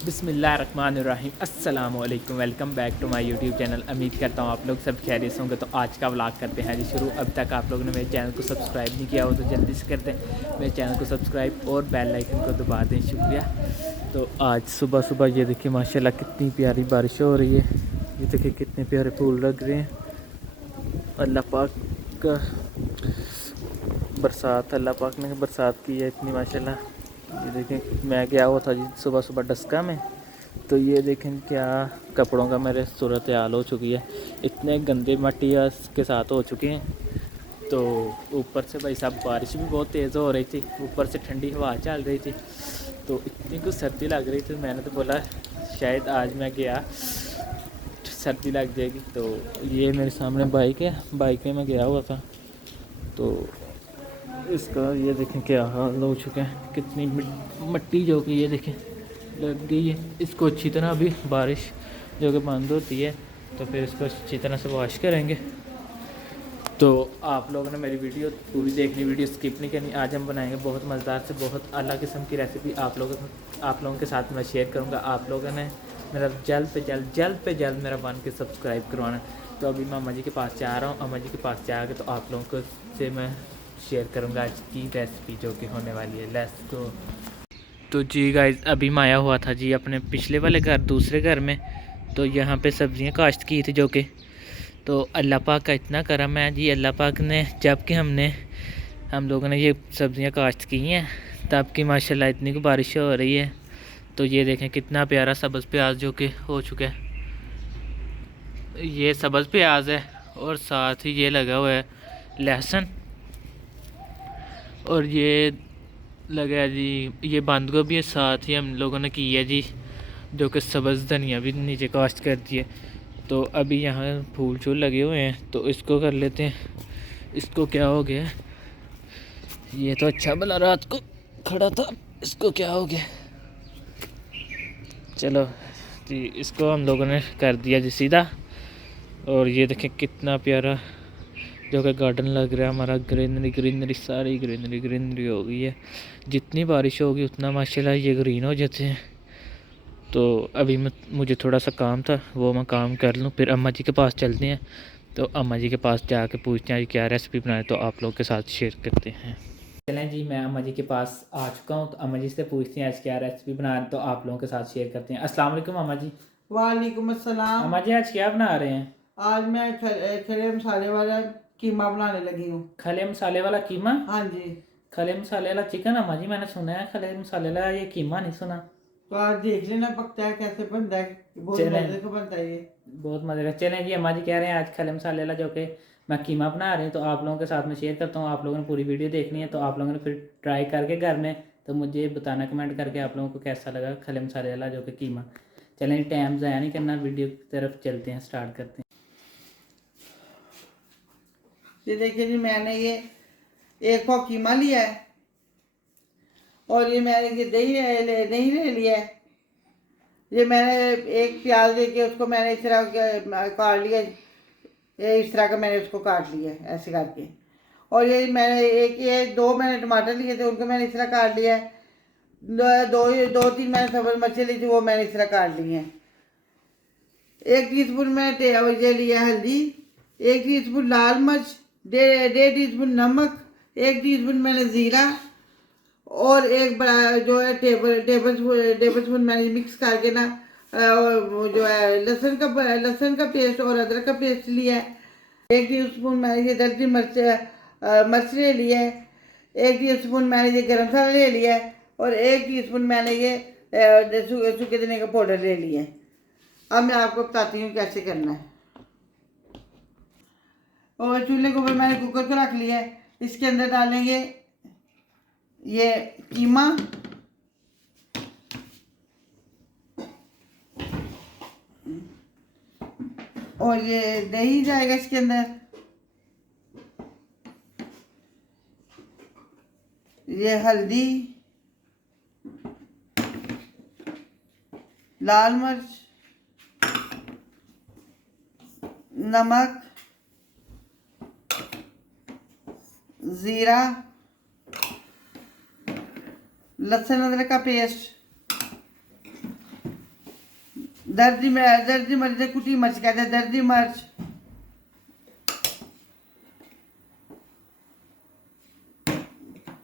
बिस्मिल्लाहिर्रहमानिर्रहीम अस्सलाम वालेकुम। Welcome back to my YouTube channel. उम्मीद करता हूँ आप लोग सब खैरियत से होंगे। तो आज का व्लॉग करते हैं जी शुरू। अब तक आप लोगों ने मेरे चैनल को सब्सक्राइब नहीं किया हो तो जल्दी से कर दें मेरे चैनल को सब्सक्राइब और बेल आइकन को दबा दें। शुक्रिया। तो आज सुबह सुबह ये देखिए माशाल्लाह कितनी प्यारी बारिश हो रही है। ये देखिए कितने प्यारे फूल लग रहे हैं। अल्लाह पाक का बरसात, अल्लाह पाक ने बरसात की है इतनी माशाल्लाह। ये देखें मैं गया हुआ था जी सुबह सुबह डस्का में, तो ये देखें क्या कपड़ों का मेरे सूरत हाल हो चुकी है। इतने गंदे मट्टी के साथ हो चुके हैं। तो ऊपर से भाई साहब बारिश भी बहुत तेज़ हो रही थी, ऊपर से ठंडी हवा चल रही थी, तो इतनी कुछ सर्दी लग रही थी। मैंने तो बोला शायद आज मैं गया सर्दी लग जाएगी। तो ये मेरे सामने बाइक है, बाइक में मैं गया हुआ था, तो इसका ये देखें क्या हाल हो चुका है। कितनी मिट्टी जो कि ये देखें लग गई है। इसको अच्छी तरह अभी बारिश जो कि बंद होती है तो फिर इसको अच्छी तरह से वॉश करेंगे। तो आप लोगों ने मेरी वीडियो पूरी देखनी, वीडियो स्किप नहीं करनी। आज हम बनाएंगे बहुत मज़ेदार से बहुत अलग किस्म की रेसिपी। आप लोगों के साथ मैं शेयर करूंगा। आप लोगों ने मेरा जल्द पे जल्द मेरा बन के सब्सक्राइब करवाना है। तो अभी मैं अम्मा जी के पास जा रहा हूँ। अम्मा जी के पास जा के तो आप लोगों को से मैं शेयर करूँगा आज की रेसिपी जो कि होने वाली है। Let's go. तो जी गाइस अभी मैं आया हुआ था जी अपने पिछले वाले घर, दूसरे घर में। तो यहाँ पे सब्ज़ियाँ काश्त की थी जो कि, तो अल्लाह पाक का इतना करम है जी। अल्लाह पाक ने जब कि हम लोगों ने ये सब्ज़ियाँ काश्त की हैं तब कि माशाल्लाह इतनी की बारिश हो रही है। तो ये देखें कितना प्यारा सब्ज़ प्याज जो कि हो चुका है। ये सब्ज़ प्याज है और साथ ही ये लगा हुआ है लहसुन, और ये लगा है जी ये बंद गोभी है। साथ ही हम लोगों ने की है जी जो कि सब्ज़ धनिया भी नीचे काश्त कर दी है। तो अभी यहाँ फूल शूल लगे हुए हैं तो इसको कर लेते हैं। इसको क्या हो गया, ये तो अच्छा भला रात को खड़ा था, इसको क्या हो गया। चलो जी इसको हम लोगों ने कर दिया जी सीधा। और ये देखें कितना प्यारा जो कि गार्डन लग रहा है हमारा। ग्रीनरी ग्रीनरी सारी ग्रीनरी ग्रीनरी हो गई है। जितनी बारिश होगी उतना माशाल्लाह ये ग्रीन हो जाते हैं। तो अभी मुझे थोड़ा सा काम था, वो मैं काम कर लूँ फिर अम्मा जी के पास चलते हैं। तो अम्मा जी के पास जाके पूछते हैं क्या रेसिपी बनाए, तो आप लोग के साथ शेयर करते हैं। चलें जी मैं अम्मा जी के पास आ चुका हूँ। तो अम्मा जी से पूछते हैं आज क्या रेसिपी बना रहे हैं, तो आप लोगों के साथ शेयर करते हैं। अस्सलाम वालेकुम अम्मा जी। वालेकुम अस्सलाम। अम्मा जी आज क्या बना रहे हैं? आज मैं खड़े मसाले वाला कीमा बनाने लगी हूँ। खले मसाले वाला कीमा? हाँ जी। खले मसाले वाला चिकन अम्मा जी मैंने सुना है, खले मसाले वाला ये कीमा नहीं सुना। तो आज देख लेना पकता है कैसे बनता है, बहुत मजे का बनता है ये। बहुत मजे का। चलें जी अम्मा जी कह रहे हैं आज खले मसाले वाला जो कि मैं कीमा बना रहे हैं, तो आप लोगों के साथ में शेयर करता हूँ। आप लोगों ने पूरी वीडियो देखनी है तो आप लोगों ने फिर ट्राई करके घर में तो मुझे बताना कमेंट करके आप लोगों को कैसा लगा खले मसाले वाला जो कि कीमा। चलें टाइम ज़ाया नहीं करना, वीडियो की तरफ चलते हैं, स्टार्ट करते हैं। ये देखिए जी मैंने ये एक पाव कीमा लिया है और ये मैंने ये दही ले लिया है। ये मैंने एक प्याज लेके उसको मैंने इस तरह काट लिया, ये इस तरह का मैंने उसको काट लिया ऐसे करके। और ये मैंने ये 2 मैंने टमाटर लिए थे उनको मैंने इस तरह काट लिया है। दो तीन मैंने सब्ज़ मिर्चें ली थी वो मैंने इस तरह काट ली हैं। 1 टीस्पून मैंने ये लिया हल्दी, 1 टीस्पून लाल मिर्च, 1.5 टीस्पून नमक, 1 टीस्पून मैंने ज़ीरा और एक बड़ा जो है टेबल स्पून मैंने मिक्स करके ना वो जो है लहसुन का पेस्ट और अदरक का पेस्ट लिया है। 1 टीस्पून मैंने ये दर्जी मिर्च ले लिया है। 1 टीस्पून मैंने ये गरम मसाला ले लिया है और 1 टीस्पून मैंने ये सूखे धनिया का पाउडर ले लिया है। अब मैं आपको बताती हूँ कैसे करना है। और चूल्हे के ऊपर मैंने कुकर को रख लिया है। इसके अंदर डालेंगे ये कीमा, और ये दही जाएगा इसके अंदर, ये हल्दी, लाल मिर्च, नमक, ज़ीरा, लहसुन अदरक का पेस्ट, दर्दी मिर्च, कुटी मिर्च कहते हैं, दर्दी मिर्च,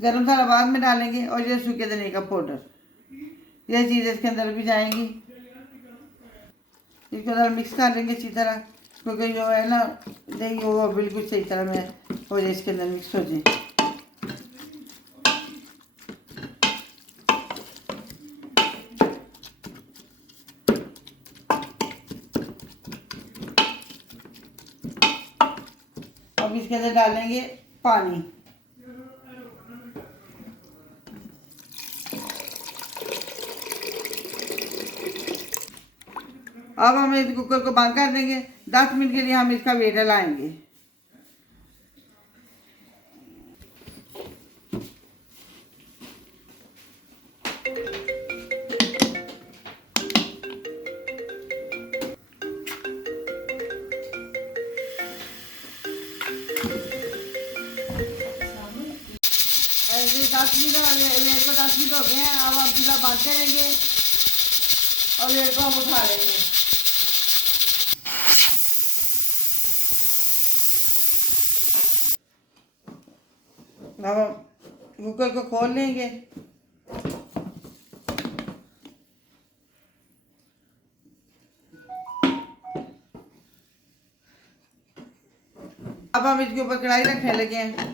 गरम मसाला बाद में डालेंगे, और ये सूखे धनिया का पाउडर, ये चीज़ें इसके अंदर भी जाएंगी। इसके अंदर मिक्स कर लेंगे अच्छी तरह, क्योंकि जो है ना दही वो बिल्कुल सही तरह में हो जाए, इसके अंदर मिक्स हो जाए। अब इसके अंदर डालेंगे पानी। अब हम इस कुकर को बंद कर देंगे। 10 मिनट के लिए हम इसका वेट लाएंगे। ऐसे 10 मिनट वेट को 10 मिनट हो गए हैं। अब हम चूल्हा बंद करेंगे और वेट को हम उठा लेंगे। अब हम कुकर को खोल लेंगे। अब हम इसके ऊपर कढ़ाई रखने लगे हैं।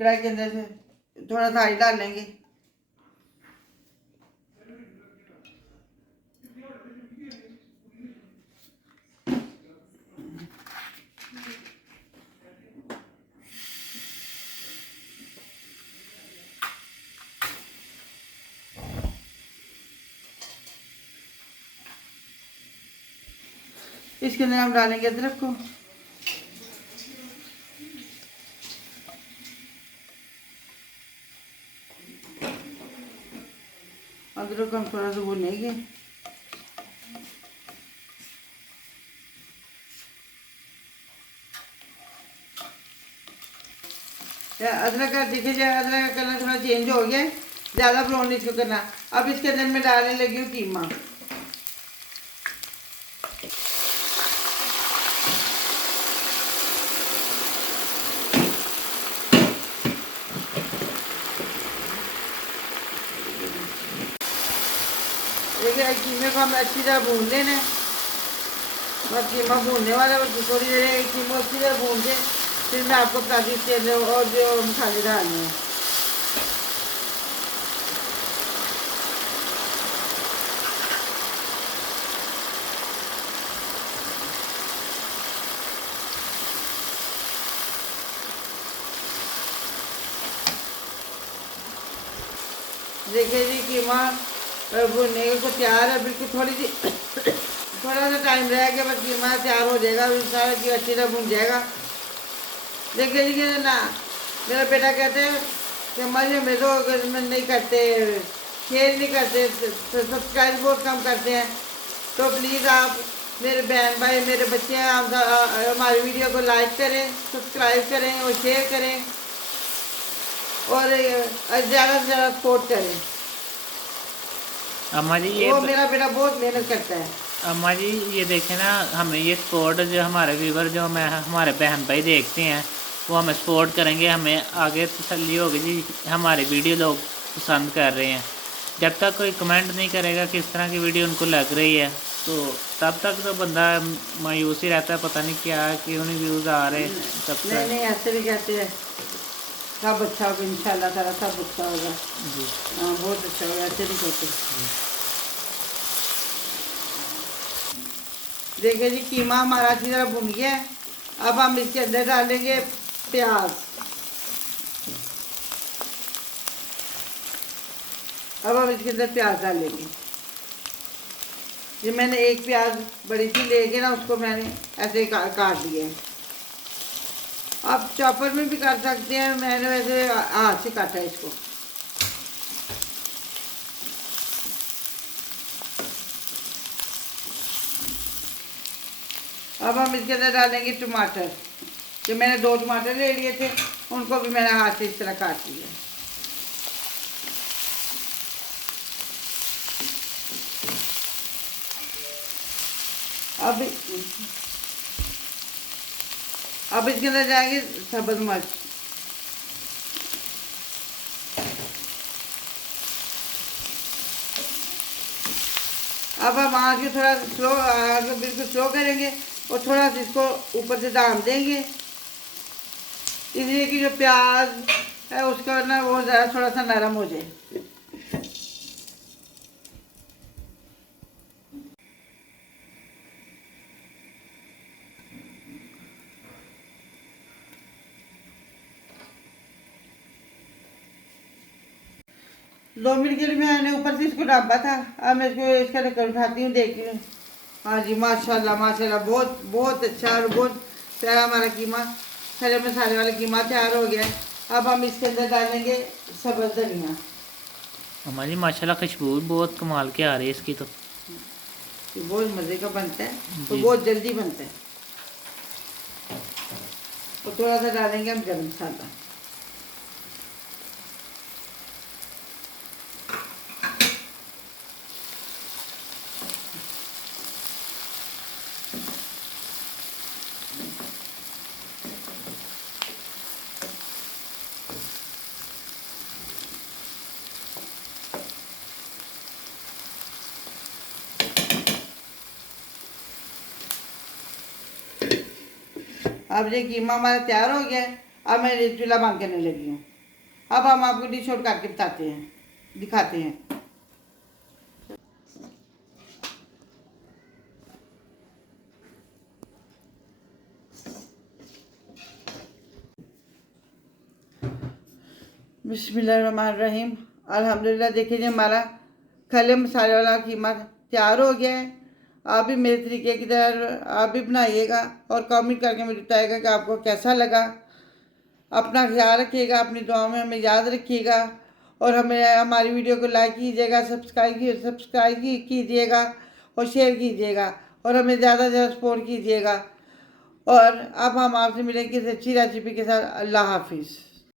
कढ़ाई के अंदर से थोड़ा सा ऑयल डाल लेंगे। इसके अंदर हम डालेंगे अदरक को। अदरक को हम थोड़ा सा भूनेंगे। अदरक का देखिए, अदरक का कलर थोड़ा चेंज हो गया है, ज़्यादा ब्राउन नहीं इसको करना। अब इसके अंदर मैं डालने लगी हूँ कीमा। देखिए कीमे को हमें अच्छी तरह भून लेना है। बस कीमा भूनने वाला, बस थोड़ी देर कीमा अच्छी तरह भून के फिर मैं आपको बताती हूँ तेल और जो मसाले डालने हैं। देखिए जी कीमा भुनने को तैयार है, बिल्कुल थोड़ा सा टाइम रह गया, बस कीमा तैयार हो जाएगा, सारा की अच्छी तरह भुन जाएगा। देखिए जी ना, मेरा बेटा कहते हैं कि हमारे में तो नहीं करते, शेयर नहीं करते, सब्सक्राइब बहुत कम करते हैं। तो प्लीज़ आप मेरे बहन भाई, मेरे बच्चे हैं, आप हमारी वीडियो को लाइक करें, सब्सक्राइब करें और शेयर करें और ज़्यादा से ज़्यादा सपोर्ट करें। अम्मा जी ये वो मेरा बेटा बहुत मेहनत करता है। अम्मा जी ये देखें ना, हमें ये सपोर्ट जो हमारे व्यूवर जो हमारे बहन भाई देखते हैं वो हमें सपोर्ट करेंगे, हमें आगे तसल्ली होगी जी हमारी वीडियो लोग पसंद कर रहे हैं। जब तक कोई कमेंट नहीं करेगा किस तरह की वीडियो उनको लग रही है, तो तब तक तो बंदा मायूस ही रहता है, पता नहीं क्या क्यों नहीं व्यूज़ आ रहे। तब तक नहीं ऐसे भी कहते हैं सब अच्छा होगा, इंशाल्लाह ताला सब अच्छा होगा जी। हाँ बहुत अच्छा होगा, ऐसे नहीं कहते। देखिए जी कीमा हमारा अच्छी तरह भुन गया है। अब हम इसके अंदर डालेंगे प्याज। अब हम इसके अंदर प्याज डालेंगे। ये मैंने एक प्याज बड़ी सी लेके ना उसको मैंने ऐसे काट दिया है। आप चॉपर में भी काट सकते हैं, मैंने वैसे हाथ से काटा है इसको। अब हम इसके अंदर डालेंगे टमाटर। जो मैंने 2 टमाटर ले लिए थे, उनको भी मैंने हाथ से इस तरह काट लिया। अब इसके अंदर जाएंगे सब्ज मिर्च। अब हम आँच को थोड़ा स्लो, आँच को बिल्कुल स्लो करेंगे और थोड़ा सा इसको ऊपर से दाम देंगे, इसलिए कि जो प्याज है उसका ना वो ज़रा थोड़ा सा नरम हो जाए। दो मिनट के लिए मैंने ऊपर से इसको ढाँपा था। अब मैं इसको इसका ढक्कन उठाती हूँ, देखती हूँ। हाँ जी, माशाल्लाह माशाल्लाह, बहुत बहुत अच्छा और बहुत प्यारा हमारा कीमा, खड़े मसाले वाला कीमा तैयार हो गया है। अब हम इसके अंदर डालेंगे सब्ज़ धनिया। हमारी माशाल्लाह खुशबू बहुत कमाल के आ रही है इसकी तो। ये बहुत मज़े का बनता है, तो जी। बहुत जल्दी बनता है। और थोड़ा सा डालेंगे हम गरम मसाला। अब ये कीमा हमारा तैयार हो गया है। अब मैं ये चूल्हा बंद करने लगी हूँ। अब हम आपको डिश आउट करके बताते हैं, दिखाते हैं। बिस्मिल्लाहिर्रहमानिर्रहीम। अल्हम्दुलिल्लाह। देखिए जी, हमारा खले मसाले वाला कीमा तैयार हो गया है। आप भी मेरे तरीके की तरह आप भी बनाइएगा और कमेंट करके मुझे बताइएगा कि आपको कैसा लगा। अपना ख्याल रखिएगा, अपनी दुआओं में हमें याद रखिएगा और हमें हमारी वीडियो को लाइक कीजिएगा, सब्सक्राइब कीजिएगा और शेयर कीजिएगा और हमें ज़्यादा से ज़्यादा सपोर्ट कीजिएगा। और अब हम आपसे मिलेंगे किसी अच्छी रेसिपी के साथ। अल्लाह हाफिज़।